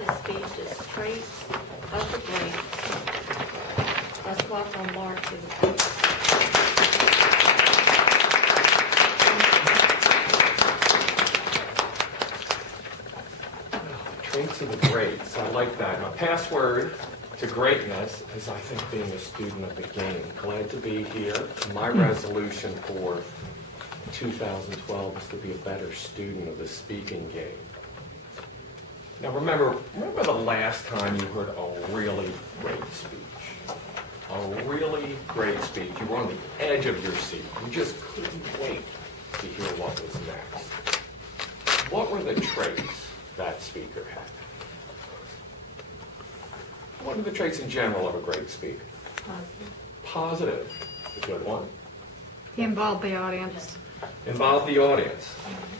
his speech is Traits of the Greats. Let's welcome Mark to the podium. Traits of the Greats. I like that. My password to greatness is, I think, being a student of the game. Glad to be here. My resolution for 2012 is to be a better student of the speaking game. Now remember the last time you heard a really great speech? A really great speech. You were on the edge of your seat. You just couldn't wait to hear what was next. What were the traits that speaker had? What are the traits in general of a great speaker? Positive. A good one. He involved the audience. Involve the audience.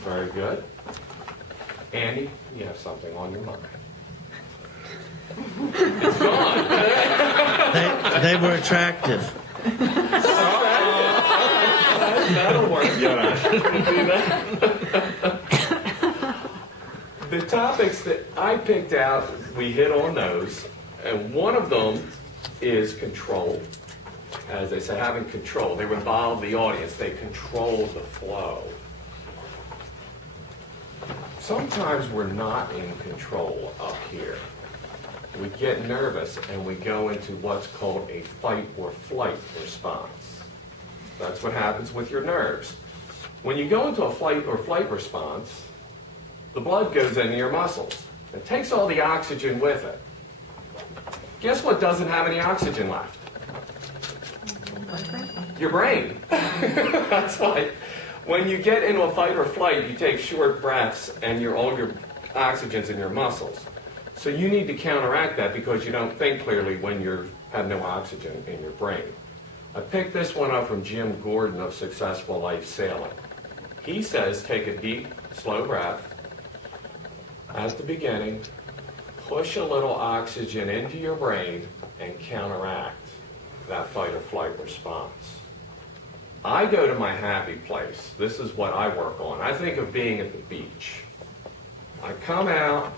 Very good. Andy, you have something on your mind. It's gone. They were attractive. That'll work. The topics that I picked out, we hit on those, and one of them is control. As they say, having control. They involve the audience. They control the flow. Sometimes we're not in control up here. We get nervous and we go into what's called a fight or flight response. That's what happens with your nerves. When you go into a fight or flight response, the blood goes into your muscles. It takes all the oxygen with it. Guess what doesn't have any oxygen left? Your brain. That's why when you get into a fight or flight, you take short breaths and all your oxygen's in your muscles. So you need to counteract that because you don't think clearly when you have no oxygen in your brain. I picked this one up from Jim Gordon of Successful Life Sailing. He says take a deep, slow breath at the beginning, push a little oxygen into your brain, and counteract that fight or flight response. I go to my happy place. This is what I work on. I think of being at the beach. I come out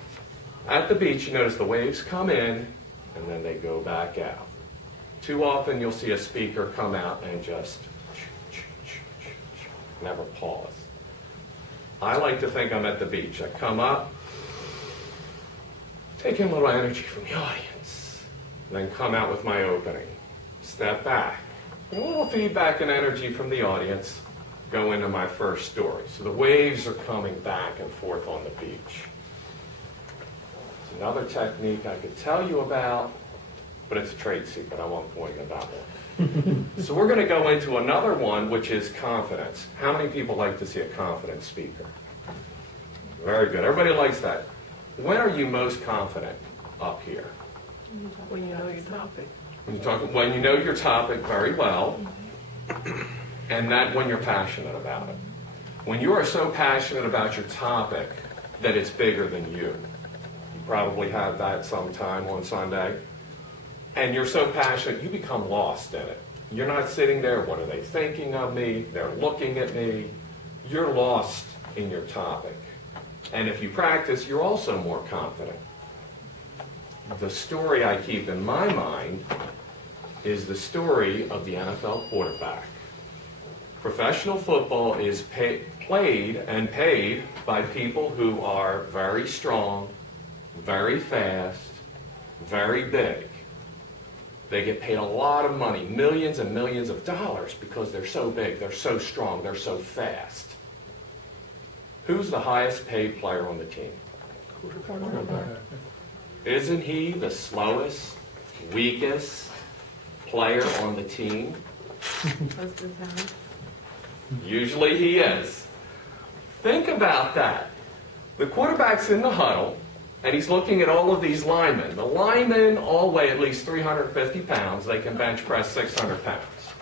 at the beach, you notice the waves come in, and then they go back out. Too often you'll see a speaker come out and just never pause. I like to think I'm at the beach. I come up, take in a little energy from the audience, then come out with my opening. Step back. A little feedback and energy from the audience, go into my first story. So the waves are coming back and forth on the beach. It's another technique I could tell you about, but it's a trade secret. I won't go into that one. So we're going to go into another one, which is confidence. How many people like to see a confident speaker? Very good. Everybody likes that. When are you most confident up here? When you know your topic. When you know your topic very well, and that when you're passionate about it. When you are so passionate about your topic that it's bigger than you. You probably have that sometime on Sunday. And you're so passionate, you become lost in it. You're not sitting there, what are they thinking of me? They're looking at me. You're lost in your topic. And if you practice, you're also more confident. The story I keep in my mind is the story of the NFL quarterback. Professional football is played and paid by people who are very strong, very fast, very big. They get paid a lot of money, millions and millions of dollars, because they're so big, they're so strong, they're so fast. Who's the highest paid player on the team? Isn't he the slowest, weakest player on the team? Usually he is. Think about that. The quarterback's in the huddle, and he's looking at all of these linemen. The linemen all weigh at least 350 pounds. They can bench press 600 pounds.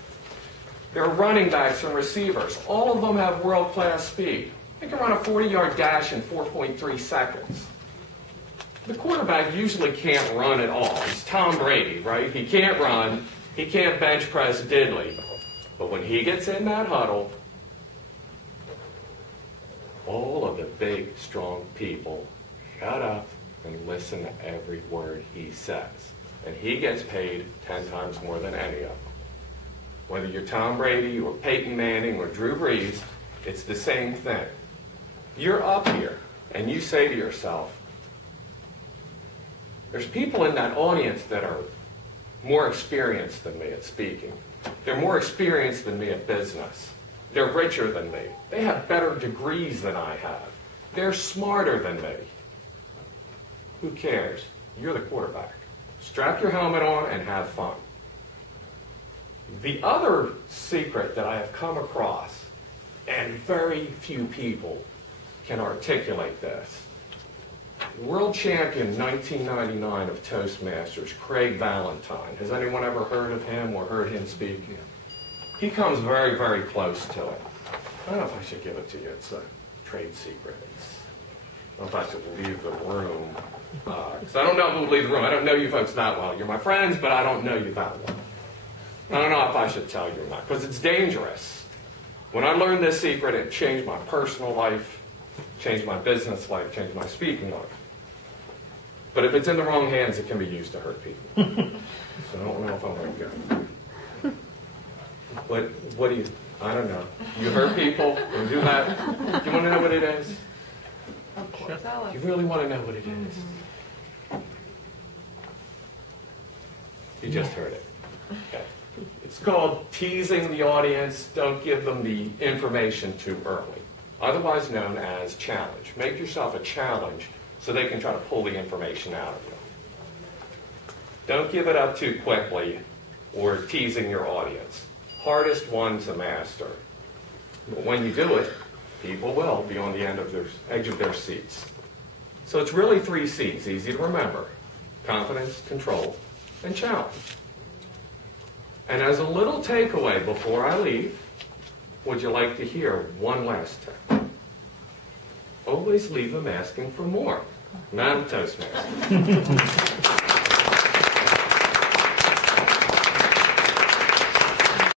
There are running backs and receivers. All of them have world-class speed. They can run a 40-yard dash in 4.3 seconds. The quarterback usually can't run at all. He's Tom Brady, right? He can't run. He can't bench press diddly. But when he gets in that huddle, all of the big, strong people shut up and listen to every word he says. And he gets paid 10 times more than any of them. Whether you're Tom Brady or Peyton Manning or Drew Brees, it's the same thing. You're up here and you say to yourself, there's people in that audience that are more experienced than me at speaking. They're more experienced than me at business. They're richer than me. They have better degrees than I have. They're smarter than me. Who cares? You're the quarterback. Strap your helmet on and have fun. The other secret that I have come across, and very few people can articulate this, world champion 1999 of Toastmasters, Craig Valentine. Has anyone ever heard of him or heard him speak? He comes very, very close to it. I don't know if I should give it to you. It's a trade secret. I don't know if I should leave the room. Because I don't know who will leave the room. I don't know you folks that well. You're my friends, but I don't know you that well. I don't know if I should tell you or not, because it's dangerous. When I learned this secret, it changed my personal life, changed my business life, changed my speaking life. But if it's in the wrong hands, it can be used to hurt people. So I don't know if I want to go. What do you, I don't know. You hurt people, you do that. Do you want to know what it is? Of course. You really want to know what it is? You just heard it. Okay. It's called teasing the audience. Don't give them the information too early. Otherwise known as challenge. Make yourself a challenge so they can try to pull the information out of you. Don't give it up too quickly or teasing your audience. Hardest one to master. But when you do it, people will be on the edge of their seats. So it's really 3 C's, easy to remember. Confidence, control, and challenge. And as a little takeaway before I leave, would you like to hear one last tip? Always leave them asking for more. Madam Toastmaster.